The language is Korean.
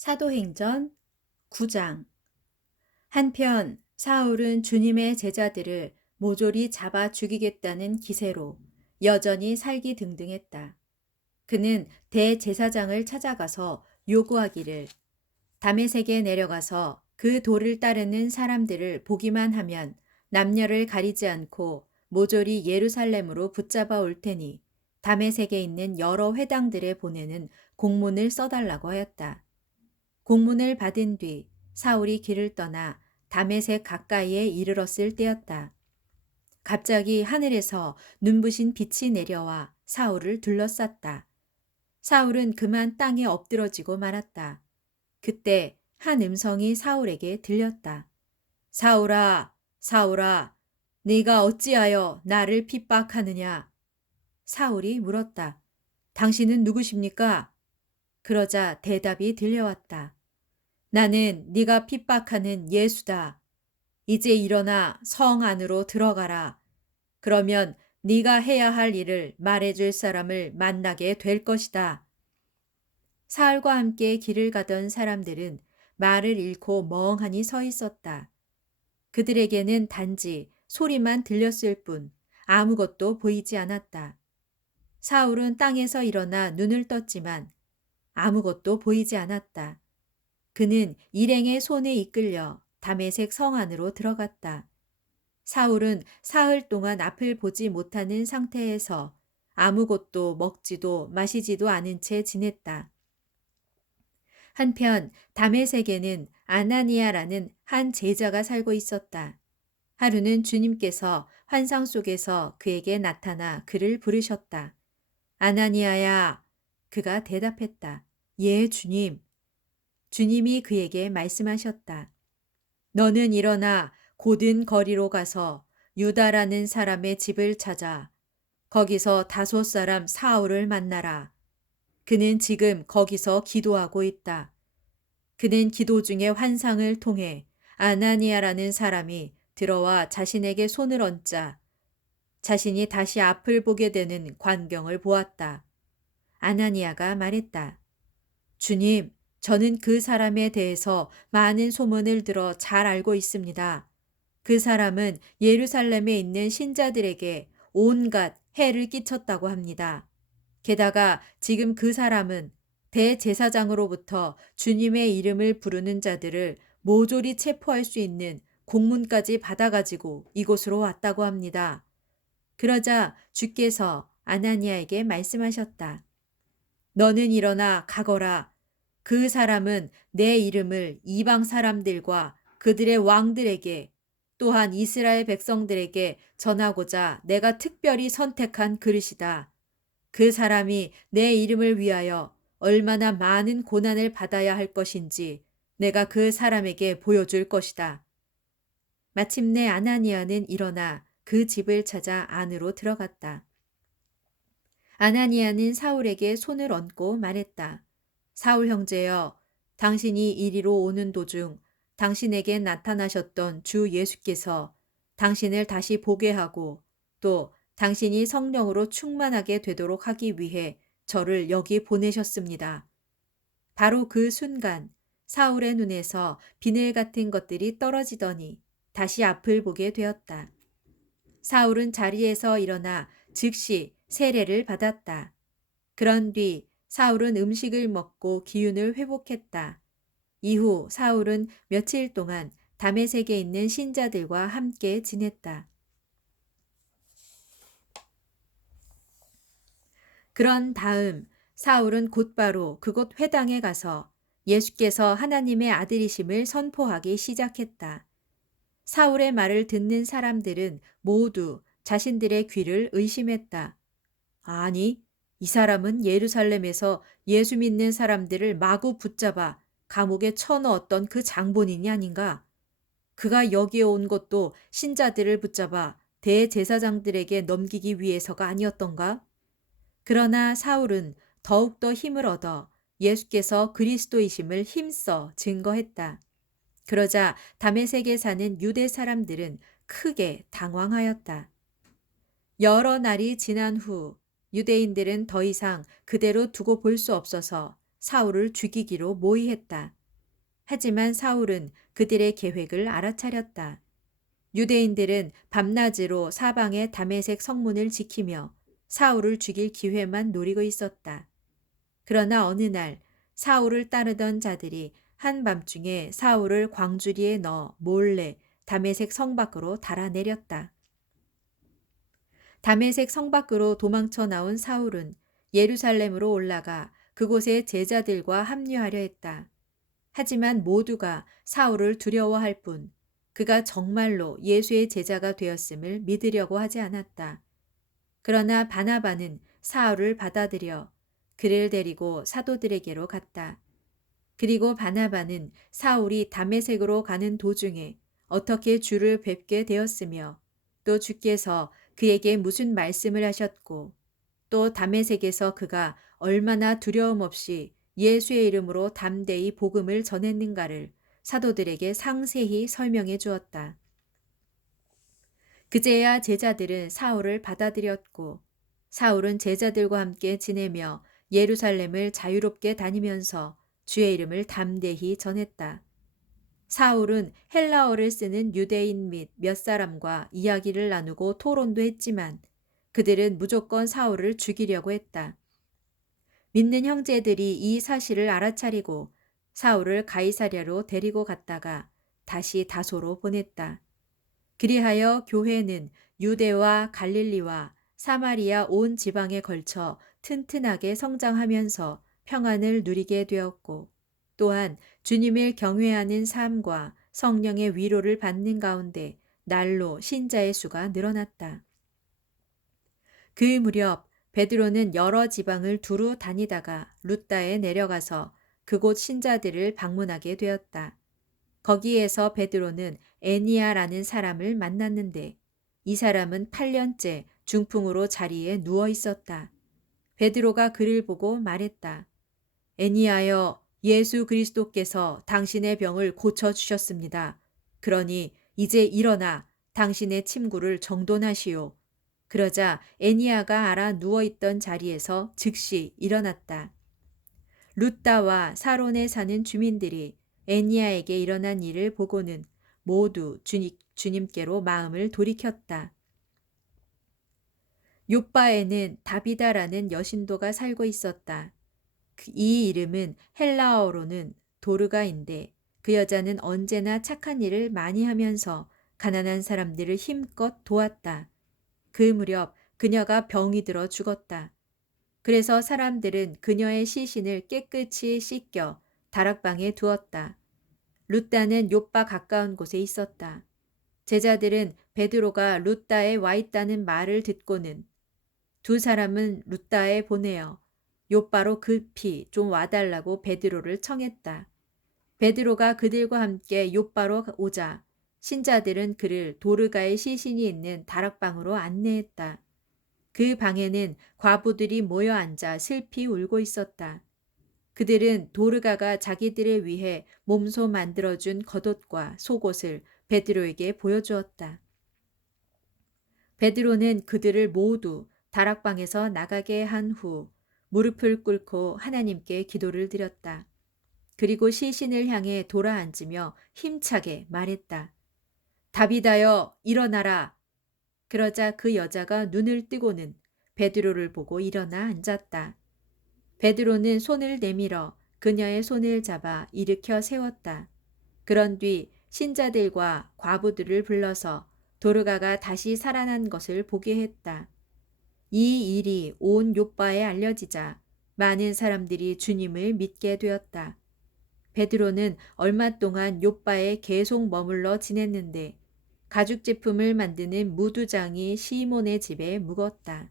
사도행전 9장. 한편 사울은 주님의 제자들을 모조리 잡아 죽이겠다는 기세로 여전히 살기등등했다. 그는 대제사장을 찾아가서 요구하기를 다메섹에 내려가서 그 돌을 따르는 사람들을 보기만 하면 남녀를 가리지 않고 모조리 예루살렘으로 붙잡아 올 테니 다메섹에 있는 여러 회당들에 보내는 공문을 써달라고 하였다. 공문을 받은 뒤 사울이 길을 떠나 다메섹 가까이에 이르렀을 때였다. 갑자기 하늘에서 눈부신 빛이 내려와 사울을 둘러쌌다. 사울은 그만 땅에 엎드러지고 말았다. 그때 한 음성이 사울에게 들렸다. 사울아, 사울아, 네가 어찌하여 나를 핍박하느냐? 사울이 물었다. 당신은 누구십니까? 그러자 대답이 들려왔다. 나는 네가 핍박하는 예수다. 이제 일어나 성 안으로 들어가라. 그러면 네가 해야 할 일을 말해줄 사람을 만나게 될 것이다. 사울과 함께 길을 가던 사람들은 말을 잃고 멍하니 서 있었다. 그들에게는 단지 소리만 들렸을 뿐 아무것도 보이지 않았다. 사울은 땅에서 일어나 눈을 떴지만 아무것도 보이지 않았다. 그는 일행의 손에 이끌려 다메섹 성 안으로 들어갔다. 사울은 사흘 동안 앞을 보지 못하는 상태에서 아무것도 먹지도 마시지도 않은 채 지냈다. 한편 다메섹에는 아나니아라는 한 제자가 살고 있었다. 하루는 주님께서 환상 속에서 그에게 나타나 그를 부르셨다. 아나니아야, 그가 대답했다. 예, 주님. 주님이 그에게 말씀하셨다. 너는 일어나 곧은 거리로 가서 유다라는 사람의 집을 찾아 거기서 5 사람 사울을 만나라. 그는 지금 거기서 기도하고 있다. 그는 기도 중에 환상을 통해 아나니아라는 사람이 들어와 자신에게 손을 얹자 자신이 다시 앞을 보게 되는 광경을 보았다. 아나니아가 말했다. 주님, 저는 그 사람에 대해서 많은 소문을 들어 잘 알고 있습니다. 그 사람은 예루살렘에 있는 신자들에게 온갖 해를 끼쳤다고 합니다. 게다가 지금 그 사람은 대제사장으로부터 주님의 이름을 부르는 자들을 모조리 체포할 수 있는 공문까지 받아가지고 이곳으로 왔다고 합니다. 그러자 주께서 아나니아에게 말씀하셨다. 너는 일어나 가거라. 그 사람은 내 이름을 이방 사람들과 그들의 왕들에게 또한 이스라엘 백성들에게 전하고자 내가 특별히 선택한 그릇이다. 그 사람이 내 이름을 위하여 얼마나 많은 고난을 받아야 할 것인지 내가 그 사람에게 보여줄 것이다. 마침내 아나니아는 일어나 그 집을 찾아 안으로 들어갔다. 아나니아는 사울에게 손을 얹고 말했다. 사울 형제여, 당신이 이리로 오는 도중 당신에게 나타나셨던 주 예수께서 당신을 다시 보게 하고 또 당신이 성령으로 충만하게 되도록 하기 위해 저를 여기 보내셨습니다. 바로 그 순간 사울의 눈에서 비늘 같은 것들이 떨어지더니 다시 앞을 보게 되었다. 사울은 자리에서 일어나 즉시 세례를 받았다. 그런 뒤 사울은 음식을 먹고 기운을 회복했다. 이후 사울은 며칠 동안 다메섹에 있는 신자들과 함께 지냈다. 그런 다음 사울은 곧바로 그곳 회당에 가서 예수께서 하나님의 아들이심을 선포하기 시작했다. 사울의 말을 듣는 사람들은 모두 자신들의 귀를 의심했다. 아니, 이 사람은 예루살렘에서 예수 믿는 사람들을 마구 붙잡아 감옥에 쳐넣었던 그 장본인이 아닌가? 그가 여기에 온 것도 신자들을 붙잡아 대제사장들에게 넘기기 위해서가 아니었던가? 그러나 사울은 더욱더 힘을 얻어 예수께서 그리스도이심을 힘써 증거했다. 그러자 다메섹에 사는 유대 사람들은 크게 당황하였다. 여러 날이 지난 후 유대인들은 더 이상 그대로 두고 볼 수 없어서 사울을 죽이기로 모의했다. 하지만 사울은 그들의 계획을 알아차렸다. 유대인들은 밤낮으로 사방의 다메섹 성문을 지키며 사울을 죽일 기회만 노리고 있었다. 그러나 어느 날 사울을 따르던 자들이 한밤중에 사울을 광주리에 넣어 몰래 다메섹 성 밖으로 달아내렸다. 다메섹 성 밖으로 도망쳐 나온 사울은 예루살렘으로 올라가 그곳의 제자들과 합류하려 했다. 하지만 모두가 사울을 두려워할 뿐 그가 정말로 예수의 제자가 되었음을 믿으려고 하지 않았다. 그러나 바나바는 사울을 받아들여 그를 데리고 사도들에게로 갔다. 그리고 바나바는 사울이 다메섹으로 가는 도중에 어떻게 주를 뵙게 되었으며 또 주께서 그에게 무슨 말씀을 하셨고 또 다메섹에서 그가 얼마나 두려움 없이 예수의 이름으로 담대히 복음을 전했는가를 사도들에게 상세히 설명해 주었다. 그제야 제자들은 사울을 받아들였고 사울은 제자들과 함께 지내며 예루살렘을 자유롭게 다니면서 주의 이름을 담대히 전했다. 사울은 헬라어를 쓰는 유대인 및 몇 사람과 이야기를 나누고 토론도 했지만 그들은 무조건 사울을 죽이려고 했다. 믿는 형제들이 이 사실을 알아차리고 사울을 가이사랴로 데리고 갔다가 다시 다소로 보냈다. 그리하여 교회는 유대와 갈릴리와 사마리아 온 지방에 걸쳐 튼튼하게 성장하면서 평안을 누리게 되었고 또한 주님을 경외하는 삶과 성령의 위로를 받는 가운데 날로 신자의 수가 늘어났다. 그 무렵 베드로는 여러 지방을 두루 다니다가 룻다에 내려가서 그곳 신자들을 방문하게 되었다. 거기에서 베드로는 애니야라는 사람을 만났는데 이 사람은 8년째 중풍으로 자리에 누워 있었다. 베드로가 그를 보고 말했다. 애니야여, 예수 그리스도께서 당신의 병을 고쳐주셨습니다. 그러니 이제 일어나 당신의 침구를 정돈하시오. 그러자 애니야가 알아 누워있던 자리에서 즉시 일어났다. 룻다와 사론에 사는 주민들이 애니야에게 일어난 일을 보고는 모두 주님께로 마음을 돌이켰다. 욥바에는 다비다라는 여신도가 살고 있었다. 이 이름은 헬라어로는 도르가인데 그 여자는 언제나 착한 일을 많이 하면서 가난한 사람들을 힘껏 도왔다. 그 무렵 그녀가 병이 들어 죽었다. 그래서 사람들은 그녀의 시신을 깨끗이 씻겨 다락방에 두었다. 룻다는 욥바 가까운 곳에 있었다. 제자들은 베드로가 룻다에 와 있다는 말을 듣고는 두 사람은 룻다에 보내어 욥바로 급히 좀 와달라고 베드로를 청했다. 베드로가 그들과 함께 욥바로 오자 신자들은 그를 도르가의 시신이 있는 다락방으로 안내했다. 그 방에는 과부들이 모여 앉아 슬피 울고 있었다. 그들은 도르가가 자기들을 위해 몸소 만들어준 겉옷과 속옷을 베드로에게 보여주었다. 베드로는 그들을 모두 다락방에서 나가게 한 후 무릎을 꿇고 하나님께 기도를 드렸다. 그리고 시신을 향해 돌아앉으며 힘차게 말했다. 다비다여, 일어나라. 그러자 그 여자가 눈을 뜨고는 베드로를 보고 일어나 앉았다. 베드로는 손을 내밀어 그녀의 손을 잡아 일으켜 세웠다. 그런 뒤 신자들과 과부들을 불러서 도르가가 다시 살아난 것을 보게 했다. 이 일이 온 욥바에 알려지자 많은 사람들이 주님을 믿게 되었다. 베드로는 얼마 동안 욥바에 계속 머물러 지냈는데 가죽 제품을 만드는 무두장이 시몬의 집에 묵었다.